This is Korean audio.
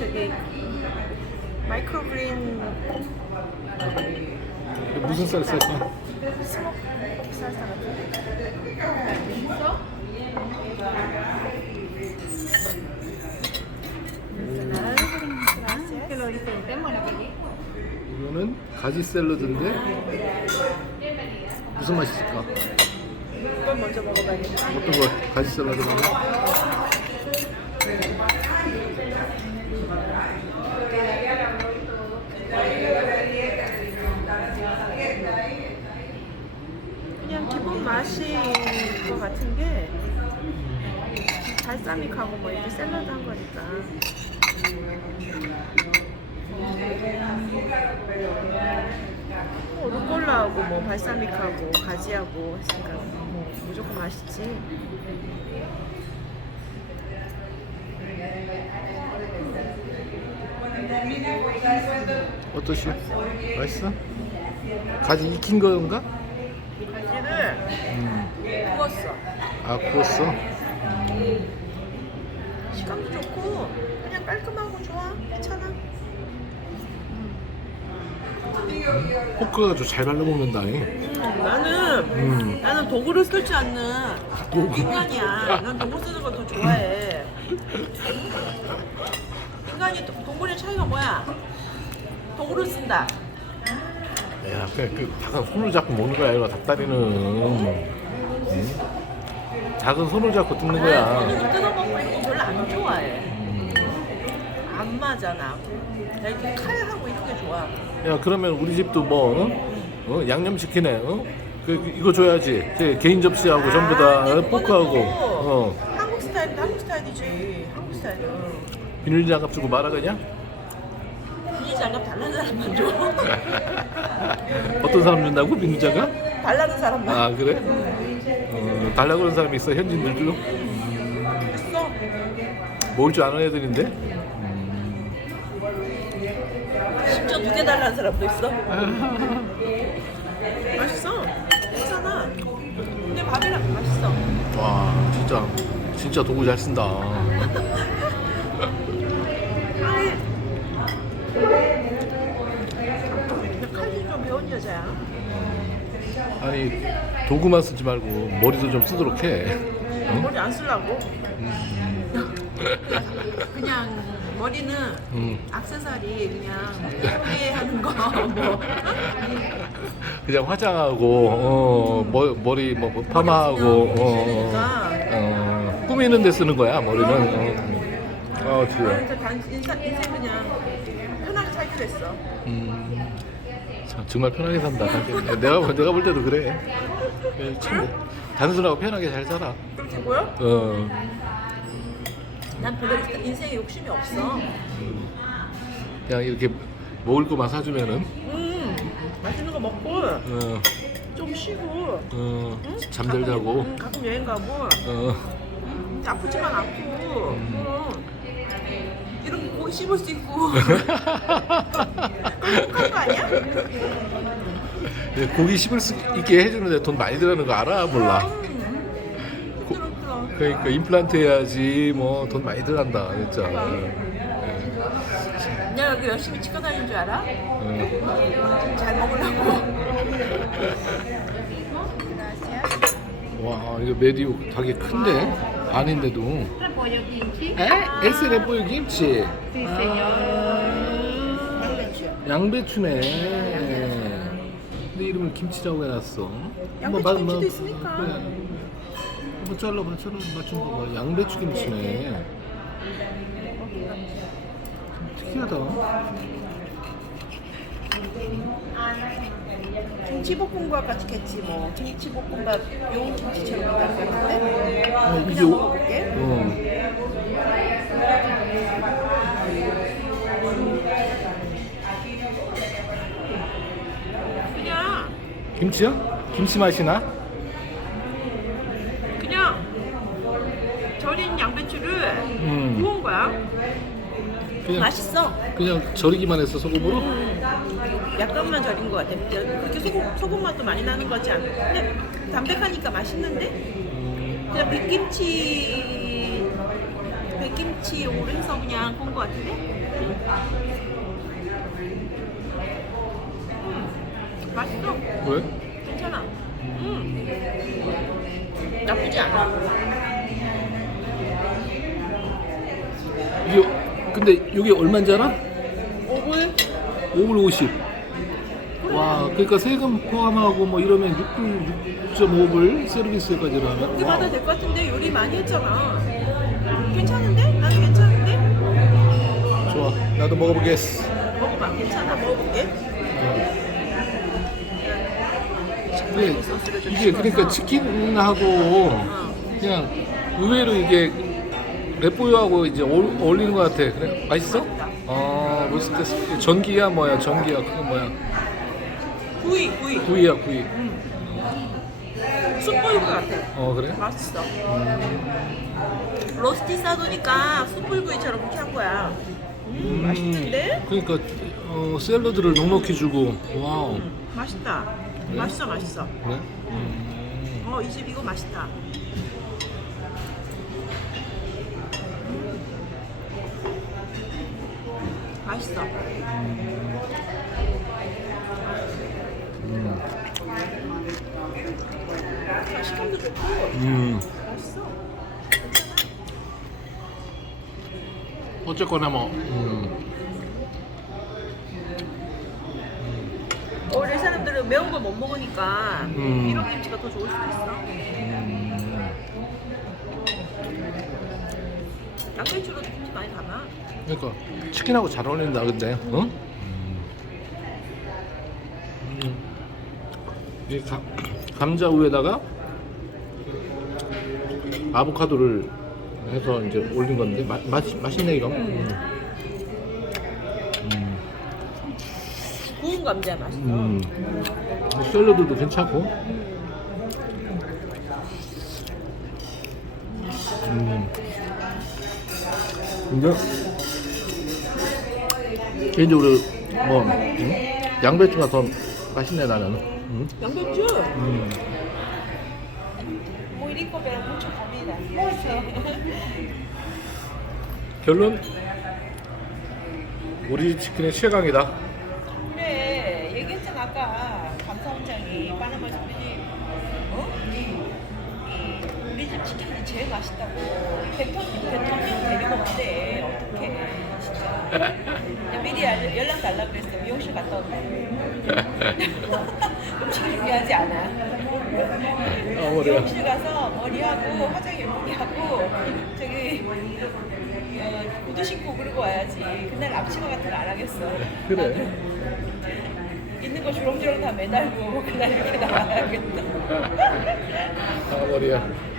저기 마이크로그린 무슨 쌀 쓸까? 스모크 살사 같은데. 이거는 가지 샐러드인데 무슨 맛이 있을까? 이걸 먼저 먹어봐야겠다. 어떤 거? 가지 샐러드 먹어? 그냥 기본 맛이 것 같은 게 발사믹하고 뭐 이렇게 샐러드 한 거니까. 뭐 루꼴라하고 뭐 발사믹하고 가지하고 했으니까 뭐 무조건 맛있지. 어떠시? 맛있어? 가지 익힌 건가? 음. 구웠어. 아 구웠어? 식감도 좋고 그냥 깔끔하고 좋아. 괜찮아. 포크가 좀잘 발라 먹는다. 음, 나는 음. 나는 도구를 쓰지 않는 도구. 인간이야. 난 도구 쓰는 걸 더 좋아해. 인간이 도- 동물의 차이가 뭐야? 도구를 쓴다. 야, 그냥 그 작은 손을 잡고 먹는 거야, 이거 닭다리는. 응? 작은 손을 잡고 뜯는 거야. 손으로 뜯어 먹고 이런 거 별로 안 좋아해. 음. 안 맞아 나. 나 이렇게 칼하고 이런 게 좋아. 야, 그러면 우리 집도 뭐 어? 어? 양념시키네. 어? 그, 그, 이거 줘야지. 제 개인 접시하고 전부 다 근데 어? 포크하고. 그거는 어. 한국 스타일은 한국 스타일이지. 한국 스타일은. 비닐 장갑 주고 말아 그냥? 장갑 달라는 사람만 줘. 어떤 사람 준다고 비닐 장갑? 달라는 사람만. 아 그래? 어, 달라고 그러는 사람이 있어 현진들도 있어. 먹을 줄 아는 애들인데 심지어 두 개 달라는 사람도 있어. 맛있어. 괜찮아. 근데 밥이랑 맛있어. 와 진짜 진짜 도구 잘 쓴다 아이. 근데 칼질 좀 배운 여자야. 아니 도구만 쓰지 말고 머리도 좀 쓰도록 해 응? 머리 안 쓰려고. 그냥 머리는 응. 악세사리 그냥 소개하는 거 뭐. 그냥 화장하고 어, 머, 머리 뭐, 뭐 파마하고 어, 어, 어, 꾸미는 데 쓰는 거야 머리는 어, 어단 인생, 인생 그냥 편하게 살기로 했어. 음, 참, 정말 편하게 산다. 내가 내가 볼 때도 그래. 참 단순하고 편하게 잘 살아. 보여? 어. 난 별로 인생에 욕심이 없어. 그냥 이렇게 먹을 거만 사주면은? 음, 맛있는 거 먹고 어, 좀 쉬고 어, 응? 잠잘 가끔, 자고 응, 가끔 여행 가고. 어, 아프지만 않고 이런 거 고기 씹을 수 있고 행복한 거 아니야? 고기 씹을 수 있게 해주는데 돈 많이 들어가는 거 알아 몰라 음. 그러니까 임플란트 해야지 뭐 돈 많이 들어간다 진짜 내가 여기 열심히 치과 다니는 줄 알아? 어. 잘 먹으려고 와 이거 메디오 되게 큰데 아닌데도. Repollo kimchi. 에? 에스레보유 김치. Sí, señor. 양배추네. 근데 이름을 김치라고 해놨어. 양배추 마- 김치도 마- 있으니까. 한번 잘라봐. 잘라 맞춤 봐봐. 양배추 김치네. 특이하다 김치볶음밥 같이 겠지 뭐 김치볶음밥 요 김치처럼 같은데 아, 이게 그냥 오- 먹어볼게 어. 그냥 김치야? 김치 맛이 나? 그냥 절인 양배추를 음. 구운 거야 그냥 맛있어 그냥 절이기만 했어 소금으로? 음, 약간만 절인 것 같아 그렇게 소금, 소금 맛도 많이 나는 거지 않아 근데 담백하니까 맛있는데 음. 그냥 백김치 백김치 오래 해서 그냥 구운 것 같은데 맛있어. 왜? 괜찮아. 음. 나쁘지 않아. 근데 이게 얼마인지 알아? 5불? 5불 50. 와, 그러니까 세금 포함하고 뭐 이러면 6불 6.5불 서비스까지 하면 받아도 될 것 같은데 요리 많이 했잖아. 괜찮은데? 나는 괜찮은데? 좋아. 나도 먹어보겠어. 먹어봐. 괜찮아. 먹어볼게. 좀 이게 그러니까. 치킨하고 어. 그냥 의외로 이게 랩보유하고 이제 어울- 어울리는 것 같아. 그래? 맛있어? 아, 로스트 스- 전기야 뭐야? 전기야 그거 뭐야? 구이, 구이. 구이야 구이. 숯불구 같아. 어 그래? 맛있어. 로스티 싸놓으니까 숯불구이처럼 이렇게 한 거야. 음, 맛있는데? 그러니까 어, 샐러드를 넉넉히 주고 와우. 음, 맛있다. 맛있어, 맛있어. 그래? 음. 어, 이 집 이거 맛있다. 맛있어. 아, 식감도 좋고 음. 맛있어. 어쨌거나 뭐. 음. 원래 사람들은 매운 걸 못 먹으니까 음. 이런 김치가 더 좋을 수도 있어. 음. 양배추로도 김치 많이 담아. 그러니까 치킨하고 잘 어울린다 근데. 응? 음. 이 가, 감자 우에다가 아보카도를 해서 이제 올린 건데 맛, 맛 맛있네 이거. 음. 음. 구운 감자 맛있어. 음. 샐러드도 괜찮고. 음. 근데 개인적으로 뭐 음? 양배추가 더 맛있네 나는. 음. 양배추 음. comida. 결론 우리 집 치킨의 최강이다. 그래 얘기했잖아 아까 집 치킨이 제일 맛있다고. 대통령 대통령 데리고 온대 어떡해 진짜. 그냥 미리 알- 연락 달라 그랬어. 미용실 갔다 온대 음식 중요하지 않아. 아, 머리야. 미용실 가서 머리하고 화장 예쁘게 하고 저기 어, 구두 신고 그러고 와야지. 그날 앞치마 같은 거 안 하겠어. 그래. 있는 거 주렁주렁 다 매달고 그날 이렇게 나와야겠다. 아 머리야.